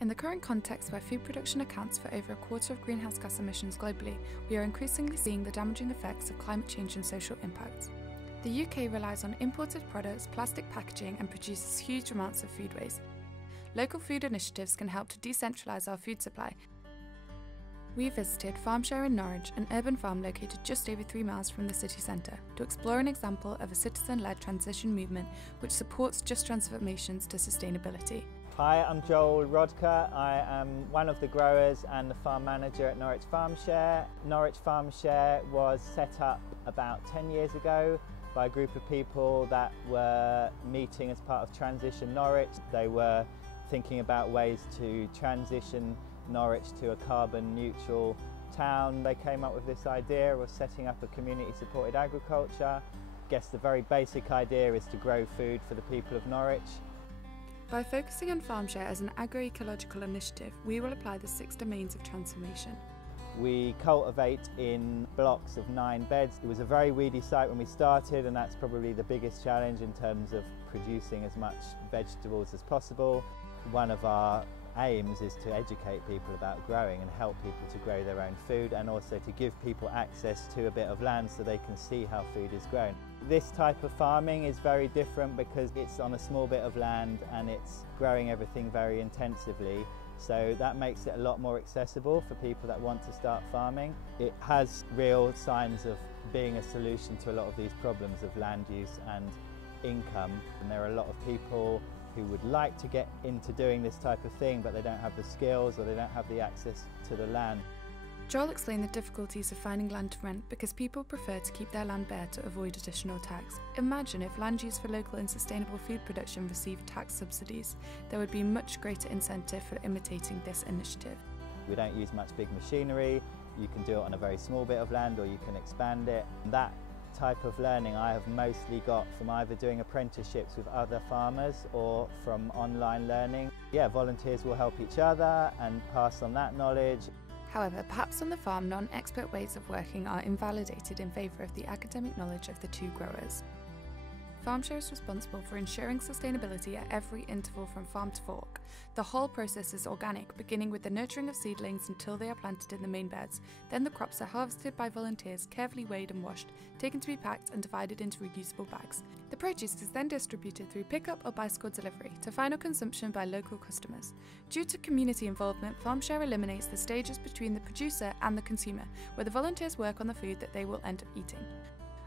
In the current context where food production accounts for over a quarter of greenhouse gas emissions globally, we are increasingly seeing the damaging effects of climate change and social impacts. The UK relies on imported products, plastic packaging, and produces huge amounts of food waste. Local food initiatives can help to decentralise our food supply. We visited Farmshare in Norwich, an urban farm located just over 3 miles from the city centre, to explore an example of a citizen-led transition movement which supports just transformations to sustainability. Hi, I'm Joel Rodker. I am one of the growers and the farm manager at Norwich Farmshare. Norwich Farmshare was set up about 10 years ago by a group of people that were meeting as part of Transition Norwich. They were thinking about ways to transition Norwich to a carbon neutral town. They came up with this idea of setting up a community supported agriculture. I guess the very basic idea is to grow food for the people of Norwich. By focusing on Farmshare as an agroecological initiative, we will apply the 6 domains of transformation. We cultivate in blocks of 9 beds. It was a very weedy site when we started, and that's probably the biggest challenge in terms of producing as much vegetables as possible. One of our aims is to educate people about growing and help people to grow their own food, and also to give people access to a bit of land so they can see how food is grown. This type of farming is very different because it's on a small bit of land and it's growing everything very intensively, so that makes it a lot more accessible for people that want to start farming. It has real signs of being a solution to a lot of these problems of land use and income, and there are a lot of people who would like to get into doing this type of thing, but they don't have the skills or they don't have the access to the land. Joel explained the difficulties of finding land to rent because people prefer to keep their land bare to avoid additional tax. Imagine if land use for local and sustainable food production received tax subsidies. There would be much greater incentive for imitating this initiative. We don't use much big machinery. You can do it on a very small bit of land or you can expand it. That type of learning I have mostly got from either doing apprenticeships with other farmers or from online learning. Yeah, volunteers will help each other and pass on that knowledge. However, perhaps on the farm, non-expert ways of working are invalidated in favour of the academic knowledge of the 2 growers. Farmshare is responsible for ensuring sustainability at every interval from farm to fork. The whole process is organic, beginning with the nurturing of seedlings until they are planted in the main beds. Then the crops are harvested by volunteers, carefully weighed and washed, taken to be packed and divided into reusable bags. The produce is then distributed through pickup or bicycle delivery to final consumption by local customers. Due to community involvement, Farmshare eliminates the stages between the producer and the consumer, where the volunteers work on the food that they will end up eating.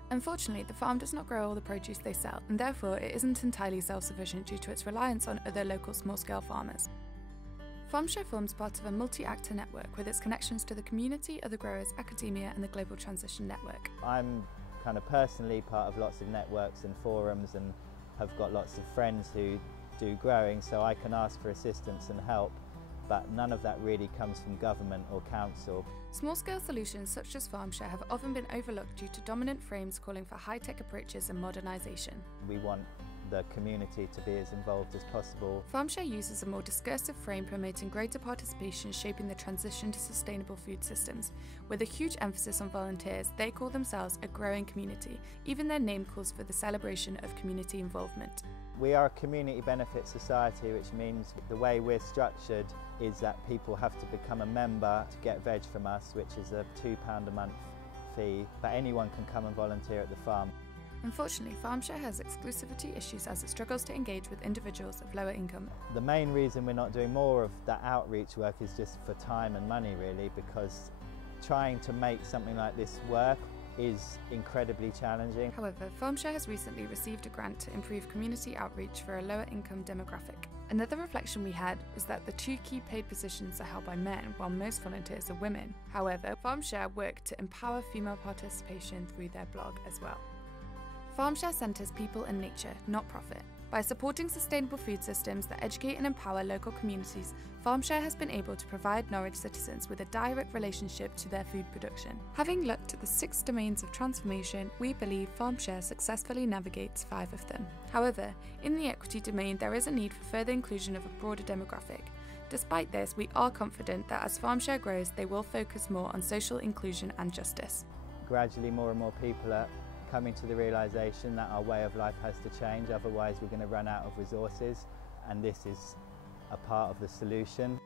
Unfortunately, the farm does not grow all the produce they sell, and therefore it isn't entirely self-sufficient due to its reliance on other local small-scale farmers. Farmshare forms part of a multi-actor network with its connections to the community, other growers, academia and the Global Transition Network. I'm kind of personally part of lots of networks and forums and have got lots of friends who do growing, so I can ask for assistance and help. But none of that really comes from government or council. Small-scale solutions such as Farmshare have often been overlooked due to dominant frames calling for high-tech approaches and modernisation. We want the community to be as involved as possible. Farmshare uses a more discursive frame promoting greater participation, shaping the transition to sustainable food systems. With a huge emphasis on volunteers, they call themselves a growing community. Even their name calls for the celebration of community involvement. We are a community benefit society, which means the way we're structured is that people have to become a member to get veg from us, which is a £2 a month fee, but anyone can come and volunteer at the farm. Unfortunately, Farmshare has exclusivity issues as it struggles to engage with individuals of lower income. The main reason we're not doing more of that outreach work is just for time and money really, because trying to make something like this work is incredibly challenging. However, Farmshare has recently received a grant to improve community outreach for a lower income demographic. Another reflection we had is that the 2 key paid positions are held by men, while most volunteers are women. However, Farmshare work to empower female participation through their blog as well. Farmshare centres people and nature, not profit. By supporting sustainable food systems that educate and empower local communities, Farmshare has been able to provide Norwich citizens with a direct relationship to their food production. Having looked at the 6 domains of transformation, we believe Farmshare successfully navigates 5 of them. However, in the equity domain, there is a need for further inclusion of a broader demographic. Despite this, we are confident that as Farmshare grows, they will focus more on social inclusion and justice. Gradually, more and more people are coming to the realisation that our way of life has to change, otherwise we're going to run out of resources, and this is are part of the solution.